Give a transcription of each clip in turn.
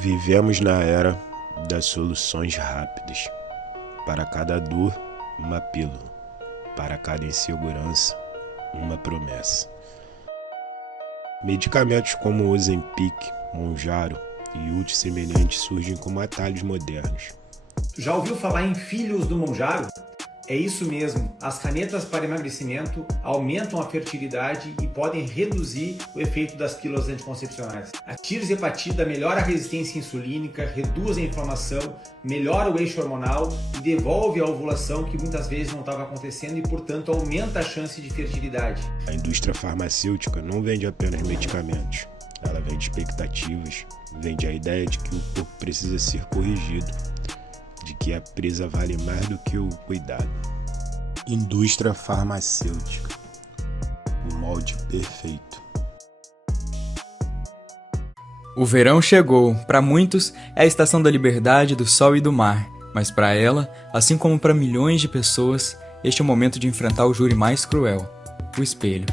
Vivemos na era das soluções rápidas. Para cada dor, uma pílula. Para cada insegurança, uma promessa. Medicamentos como o Ozempic, Mounjaro e outros semelhantes surgem como atalhos modernos. Já ouviu falar em filhos do Mounjaro? É isso mesmo, as canetas para emagrecimento aumentam a fertilidade e podem reduzir o efeito das pílulas anticoncepcionais. A tirzepatida melhora a resistência insulínica, reduz a inflamação, melhora o eixo hormonal e devolve a ovulação que muitas vezes não estava acontecendo e, portanto, aumenta a chance de fertilidade. A indústria farmacêutica não vende apenas medicamentos, ela vende expectativas, vende a ideia de que o corpo precisa ser corrigido, de que a presa vale mais do que o cuidado. Indústria farmacêutica. O molde perfeito. O verão chegou. Para muitos, é a estação da liberdade, do sol e do mar. Mas para ela, assim como para milhões de pessoas, este é o momento de enfrentar o júri mais cruel, o espelho.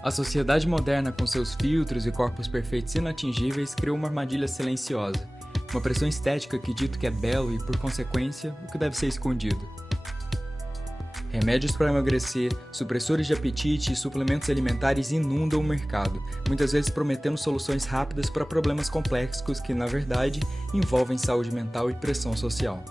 A sociedade moderna, com seus filtros e corpos perfeitos inatingíveis, criou uma armadilha silenciosa, uma pressão estética que dita que é belo e, por consequência, o que deve ser escondido. Remédios para emagrecer, supressores de apetite e suplementos alimentares inundam o mercado, muitas vezes prometendo soluções rápidas para problemas complexos que, na verdade, envolvem saúde mental e pressão social.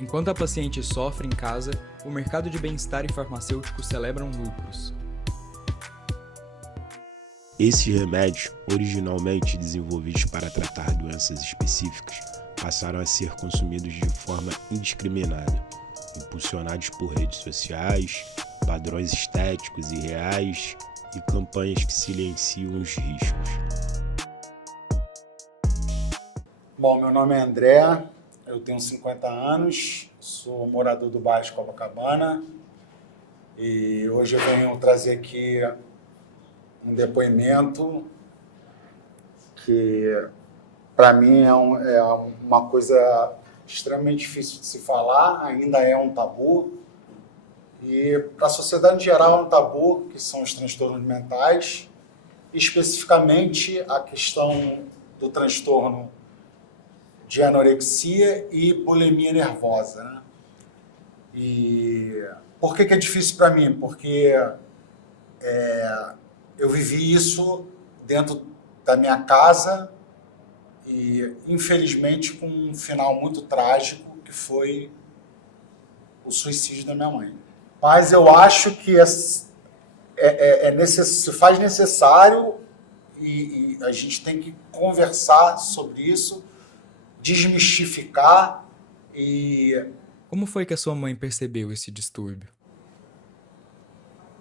Enquanto a paciente sofre em casa, o mercado de bem-estar e farmacêutico celebram lucros. Esses remédios, originalmente desenvolvidos para tratar doenças específicas, passaram a ser consumidos de forma indiscriminada, impulsionados por redes sociais, padrões estéticos e reais e campanhas que silenciam os riscos. Bom, meu nome é André, eu tenho 50 anos, sou morador do bairro de Copacabana e hoje eu venho trazer aqui um depoimento que, para mim, é uma coisa extremamente difícil de se falar, ainda é um tabu. E, para a sociedade em geral, é um tabu, que são os transtornos mentais, especificamente a questão do transtorno de anorexia e bulimia nervosa, né? E por que é difícil para mim? Porque eu vivi isso dentro da minha casa e, infelizmente, com um final muito trágico, que foi o suicídio da minha mãe. Mas eu acho que se faz necessário e a gente tem que conversar sobre isso, desmistificar e... Como foi que a sua mãe percebeu esse distúrbio?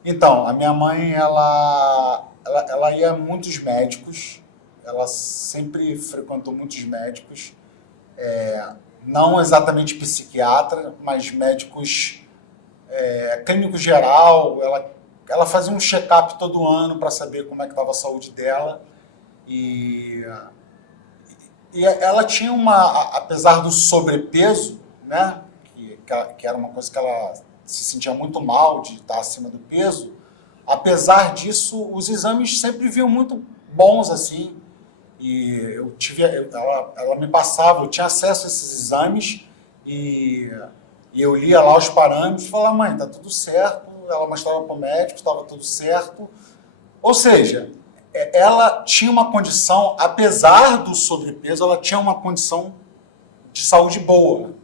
Então, a minha mãe, ela ia a muitos médicos, ela sempre frequentou muitos médicos, não exatamente psiquiatra, mas médicos clínico geral. Ela fazia um check-up todo ano para saber como é que estava a saúde dela. E ela tinha apesar do sobrepeso, né, que era uma coisa que ela se sentia muito mal de estar acima do peso, apesar disso, os exames sempre vinham muito bons, assim, e ela me passava, eu tinha acesso a esses exames, e eu lia lá os parâmetros e falava: mãe, tá tudo certo. Ela mostrava para o médico, estava tudo certo. Ou seja, ela tinha uma condição, apesar do sobrepeso, ela tinha uma condição de saúde boa.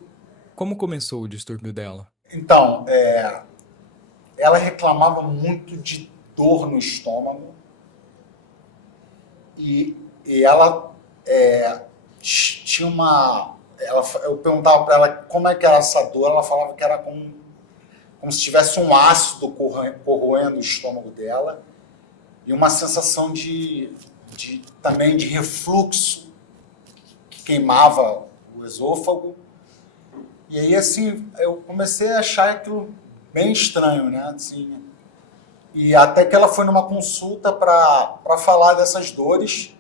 Como começou o distúrbio dela? Então, ela reclamava muito de dor no estômago e ela tinha uma... eu perguntava para ela como é que era essa dor, ela falava que era como como se tivesse um ácido corroendo o estômago dela, e uma sensação também de refluxo que queimava o esôfago. E aí, assim, eu comecei a achar aquilo bem estranho, né? Assim, e até que ela foi numa consulta para falar dessas dores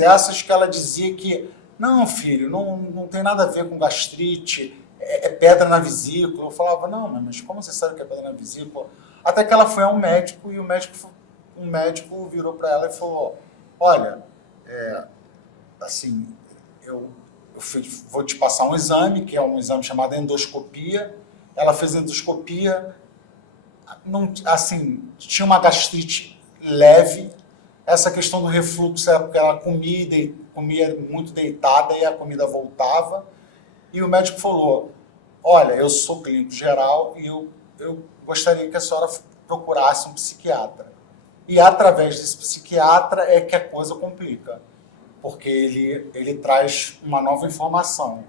essas que ela dizia que, não, filho, não tem nada a ver com gastrite, é pedra na vesícula. Eu falava, não, mas como você sabe que é pedra na vesícula? Até que ela foi a um médico, e um médico virou para ela e falou, olha, assim, eu vou te passar um exame, que é um exame chamado endoscopia. Ela fez endoscopia, não, assim, tinha uma gastrite leve. Essa questão do refluxo é porque ela comia muito deitada e a comida voltava. E o médico falou, olha, eu sou clínico geral e eu gostaria que a senhora procurasse um psiquiatra. E através desse psiquiatra é que a coisa complica, porque ele traz uma nova informação.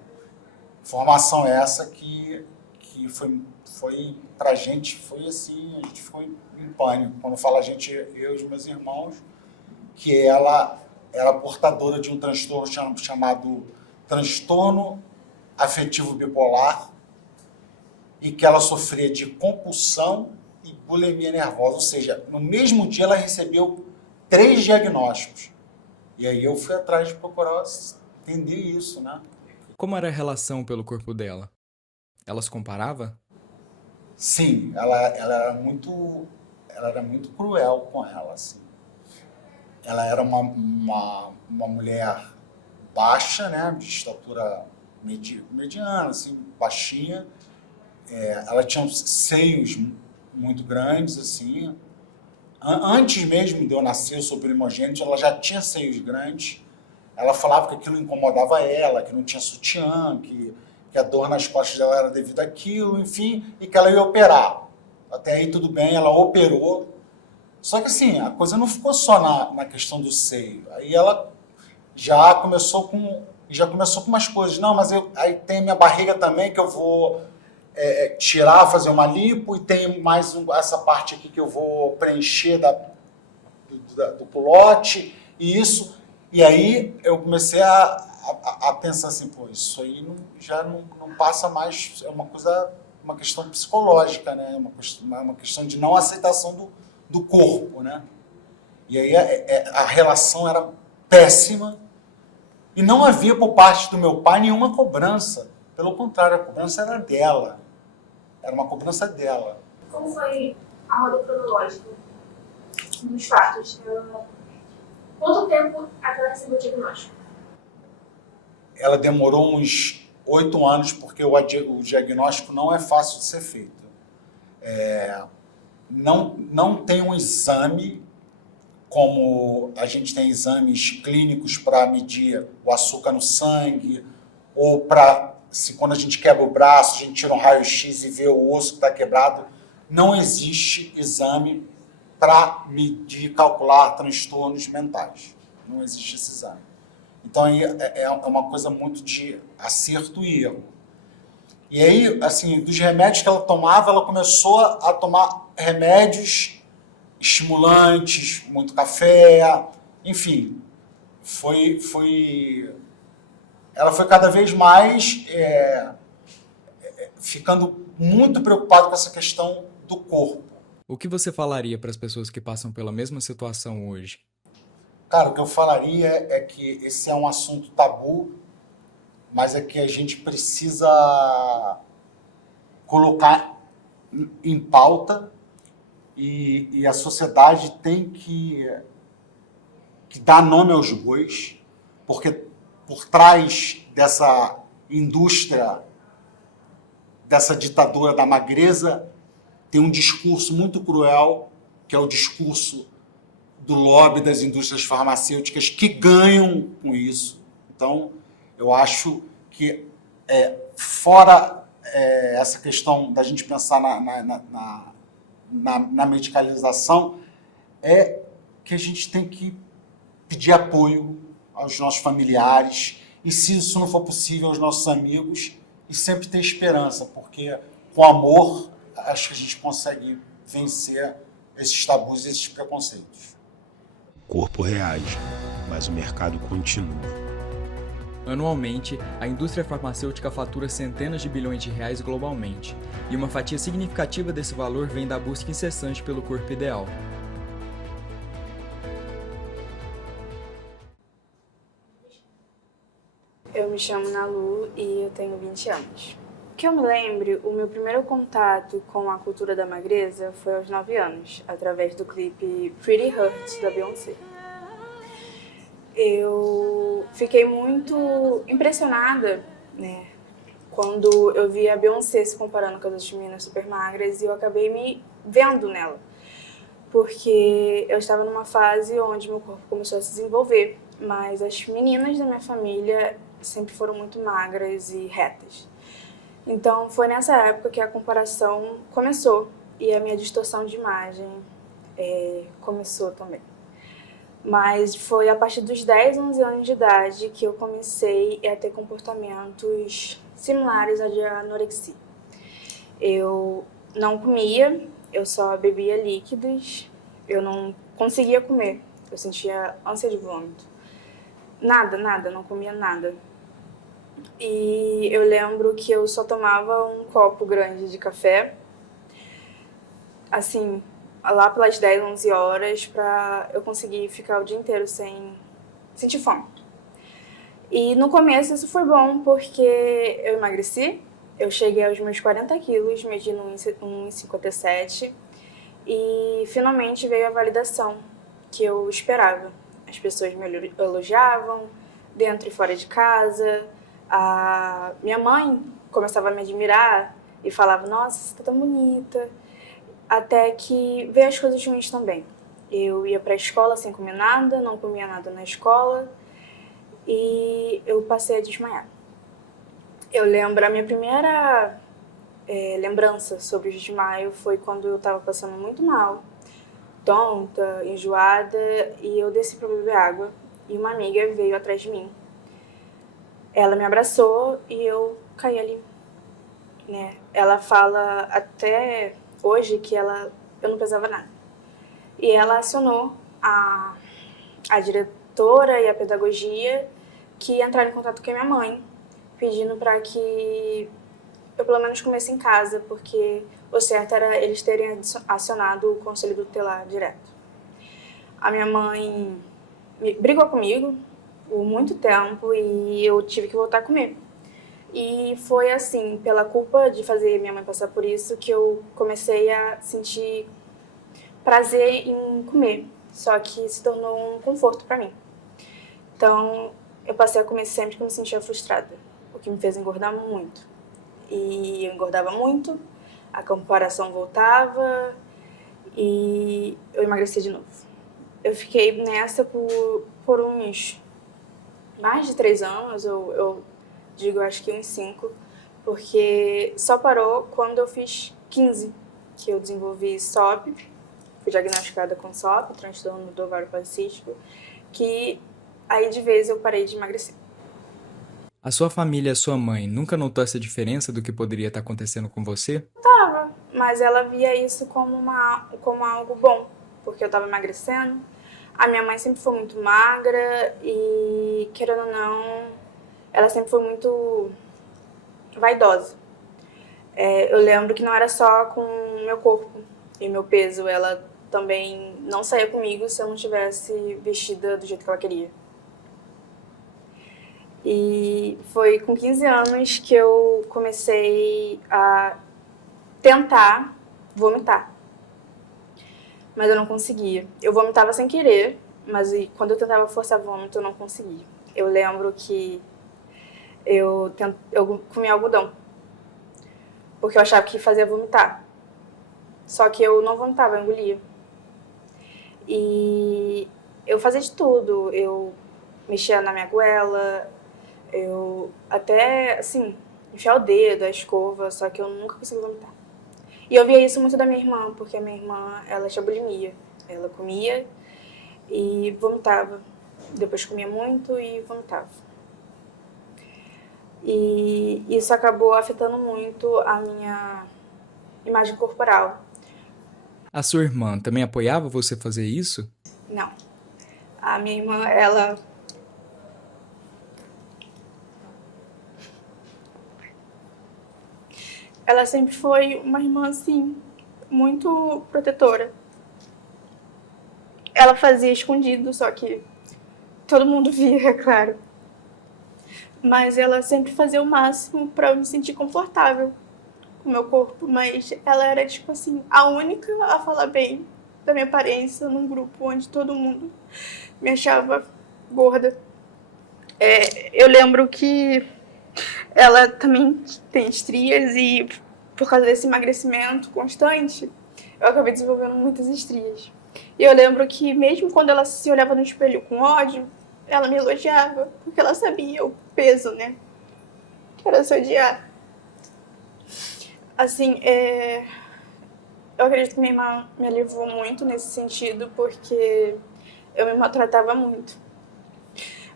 Informação essa que foi pra gente, foi assim, a gente ficou em pânico. Quando fala a gente, eu e os meus irmãos, que ela era portadora de um transtorno chamado transtorno afetivo bipolar, e que ela sofria de compulsão e bulimia nervosa. Ou seja, no mesmo dia ela recebeu 3 diagnósticos. E aí eu fui atrás de procurar entender isso, né? Como era a relação pelo corpo dela? Ela se comparava? Sim, ela era muito cruel com ela, assim. Ela era uma mulher baixa, né, de estatura mediana, assim, baixinha. Ela tinha seios muito grandes, assim. Antes mesmo de eu nascer, eu sou primogênito, ela já tinha seios grandes. Ela falava que aquilo incomodava ela, que não tinha sutiã, que a dor nas costas dela era devido àquilo, enfim, e que ela ia operar. Até aí tudo bem, ela operou. Só que assim, a coisa não ficou só na questão do seio. Aí ela já começou com umas coisas. Não, mas aí tem minha barriga também, que eu vou tirar, fazer uma lipo, e tem mais essa parte aqui que eu vou preencher do culote, e isso. E aí eu comecei a pensar assim, pô, isso aí já não passa mais, é uma questão psicológica, né? Uma questão de não aceitação do corpo, né? E aí a relação era péssima, e não havia por parte do meu pai nenhuma cobrança. Pelo contrário, a cobrança era dela. Era uma cobrança dela. Como foi a roda cronológica dos fatos? Quanto tempo até ela recebeu o diagnóstico? Ela demorou uns 8 anos, porque o diagnóstico não é fácil de ser feito. Não tem um exame, como a gente tem exames clínicos para medir o açúcar no sangue, ou quando a gente quebra o braço, a gente tira um raio-x e vê o osso que está quebrado. Não existe exame para medir, calcular transtornos mentais. Não existe esse exame. Então, é uma coisa muito de acerto e erro. E aí, assim, dos remédios que ela tomava, ela começou a tomar remédios estimulantes, muito café, enfim. Ela foi cada vez mais ficando muito preocupada com essa questão do corpo. O que você falaria para as pessoas que passam pela mesma situação hoje? Cara, o que eu falaria é que esse é um assunto tabu, mas é que a gente precisa colocar em pauta, e a sociedade tem que dar nome aos bois, porque por trás dessa indústria, dessa ditadura da magreza, tem um discurso muito cruel, que é o discurso do lobby das indústrias farmacêuticas, que ganham com isso. Então, eu acho que, fora essa questão da gente pensar na medicalização, é que a gente tem que pedir apoio aos nossos familiares, e se isso não for possível, aos nossos amigos, e sempre ter esperança, porque com amor acho que a gente consegue vencer esses tabus e esses preconceitos. O corpo reage, mas o mercado continua. Anualmente, a indústria farmacêutica fatura centenas de bilhões de reais globalmente, e uma fatia significativa desse valor vem da busca incessante pelo corpo ideal. Eu me chamo Nalu e eu tenho 20 anos. Que eu me lembre, o meu primeiro contato com a cultura da magreza foi aos 9 anos, através do clipe Pretty Hurts, da Beyoncé. Eu fiquei muito impressionada, né, quando eu vi a Beyoncé se comparando com as outras meninas super magras e eu acabei me vendo nela. Porque eu estava numa fase onde meu corpo começou a se desenvolver, mas as meninas da minha família sempre foram muito magras e retas. Então foi nessa época que a comparação começou e a minha distorção de imagem começou também. Mas foi a partir dos 10, 11 anos de idade que eu comecei a ter comportamentos similares à de anorexia. Eu não comia, eu só bebia líquidos, eu não conseguia comer, eu sentia ânsia de vômito. Nada, não comia nada. E eu lembro que eu só tomava um copo grande de café, assim, lá pelas 10, 11 horas, pra eu conseguir ficar o dia inteiro sem sentir fome. E no começo isso foi bom, porque eu emagreci, eu cheguei aos meus 40 quilos, medindo 1,57 e finalmente veio a validação que eu esperava. As pessoas me elogiavam, dentro e fora de casa. A minha mãe começava a me admirar e falava, nossa, você tá tão bonita. Até que veio as coisas ruins também. Eu ia pra escola sem comer nada, não comia nada na escola e eu passei a desmaiar. Eu lembro, a minha primeira lembrança sobre o desmaio foi quando eu estava passando muito mal, tonta, enjoada, e eu desci para beber água e uma amiga veio atrás de mim. Ela me abraçou e eu caí ali, né? Ela fala até hoje que eu não pesava nada. E ela acionou a diretora e a pedagogia que entraram em contato com a minha mãe, pedindo para que eu pelo menos comesse em casa, porque o certo era eles terem acionado o conselho tutelar direto. A minha mãe brigou comigo por muito tempo e eu tive que voltar a comer. E foi assim, pela culpa de fazer minha mãe passar por isso, que eu comecei a sentir prazer em comer, só que se tornou um conforto para mim. Então, eu passei a comer sempre que eu me sentia frustrada, o que me fez engordar muito. E eu engordava muito, a comparação voltava e eu emagreci de novo. Eu fiquei nessa por uns mais de 3 anos, eu digo, acho que uns 5, porque só parou quando eu fiz 15, que eu desenvolvi SOP, fui diagnosticada com SOP, transtorno do ovário policístico, que aí de vez eu parei de emagrecer. A sua família e a sua mãe nunca notou essa diferença do que poderia estar acontecendo com você? Tava, mas ela via isso como algo bom, porque eu tava emagrecendo. A minha mãe sempre foi muito magra e, querendo ou não, ela sempre foi muito vaidosa. Eu lembro que não era só com o meu corpo e meu peso, ela também não saía comigo se eu não estivesse vestida do jeito que ela queria. E foi com 15 anos que eu comecei a tentar vomitar. Mas eu não conseguia. Eu vomitava sem querer, mas quando eu tentava forçar vômito, eu não conseguia. Eu lembro que eu comia algodão, porque eu achava que fazia vomitar. Só que eu não vomitava, eu engolia. E eu fazia de tudo. Eu mexia na minha goela, eu até, assim, enfiar o dedo, a escova, só que eu nunca conseguia vomitar. E eu via isso muito da minha irmã, porque a minha irmã, ela tinha bulimia. Ela comia e vomitava. Depois comia muito e vomitava. E isso acabou afetando muito a minha imagem corporal. A sua irmã também apoiava você fazer isso? Não. A minha irmã, ela sempre foi uma irmã, assim, muito protetora. Ela fazia escondido, só que todo mundo via, é claro. Mas ela sempre fazia o máximo pra eu me sentir confortável com o meu corpo. Mas ela era, tipo assim, a única a falar bem da minha aparência num grupo onde todo mundo me achava gorda. Eu lembro que ela também tem estrias e, por causa desse emagrecimento constante, eu acabei desenvolvendo muitas estrias. E eu lembro que, mesmo quando ela se olhava no espelho com ódio, ela me elogiava, porque ela sabia o peso, né? Que era se odiar. Assim, eu acredito que minha irmã me aliviou muito nesse sentido, porque eu me maltratava muito.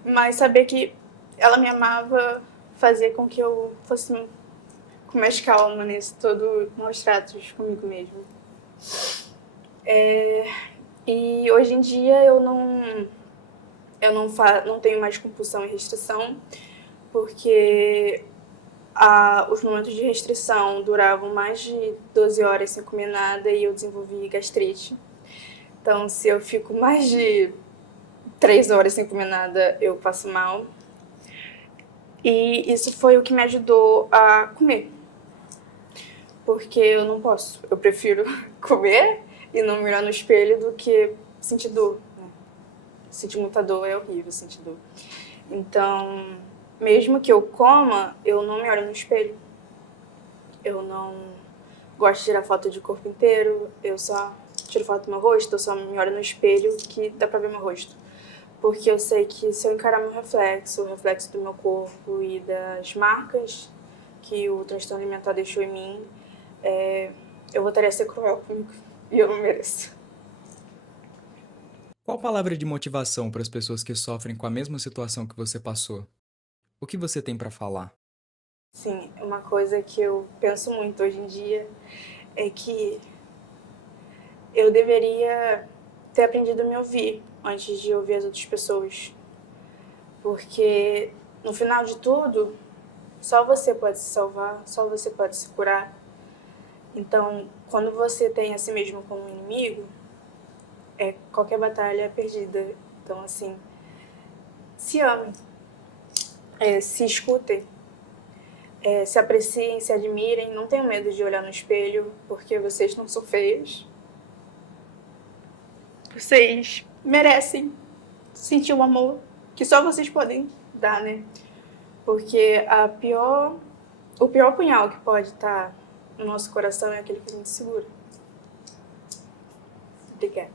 Mas saber que ela me amava fazia com que eu fosse com mais calma nesse todo maus tratos comigo mesmo. E hoje em dia eu não tenho mais compulsão e restrição, porque os momentos de restrição duravam mais de 12 horas sem comer nada e eu desenvolvi gastrite. Então, se eu fico mais de 3 horas sem comer nada, eu passo mal. E isso foi o que me ajudou a comer. Porque eu não posso. Eu prefiro comer e não me olhar no espelho do que sentir dor. Né? Sentir muita dor é horrível, sentir dor. Então, mesmo que eu coma, eu não me olho no espelho. Eu não gosto de tirar foto de corpo inteiro, eu só tiro foto do meu rosto, eu só me olho no espelho que dá pra ver meu rosto. Porque eu sei que se eu encarar meu reflexo, o reflexo do meu corpo e das marcas que o transtorno alimentar deixou em mim, eu voltaria a ser cruel comigo e eu não mereço. Qual palavra de motivação para as pessoas que sofrem com a mesma situação que você passou? O que você tem para falar? Sim, uma coisa que eu penso muito hoje em dia é que eu deveria ter aprendido a me ouvir antes de ouvir as outras pessoas. Porque, no final de tudo, só você pode se salvar, só você pode se curar. Então, quando você tem a si mesmo como inimigo, qualquer batalha é perdida. Então, assim, se amem, se escutem, se apreciem, se admirem, não tenham medo de olhar no espelho, porque vocês não são feios. Vocês merecem sentir um amor que só vocês podem dar, né? Porque o pior punhal que pode estar no nosso coração é aquele que a gente segura. Obrigada.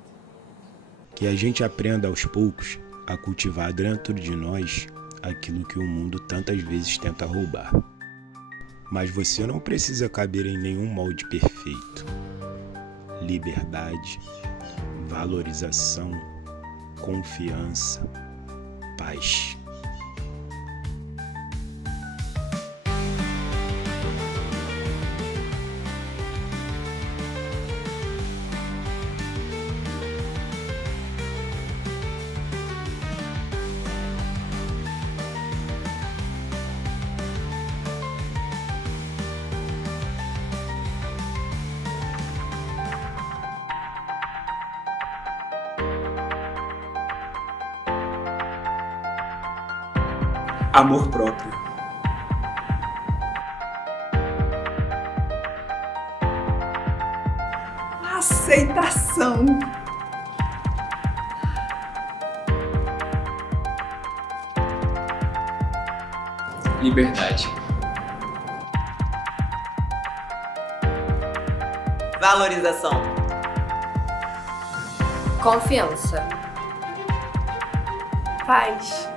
Que a gente aprenda aos poucos a cultivar dentro de nós aquilo que o mundo tantas vezes tenta roubar. Mas você não precisa caber em nenhum molde perfeito. Liberdade, valorização, confiança, paz. Amor próprio. Aceitação. Liberdade. Valorização. Confiança. Paz.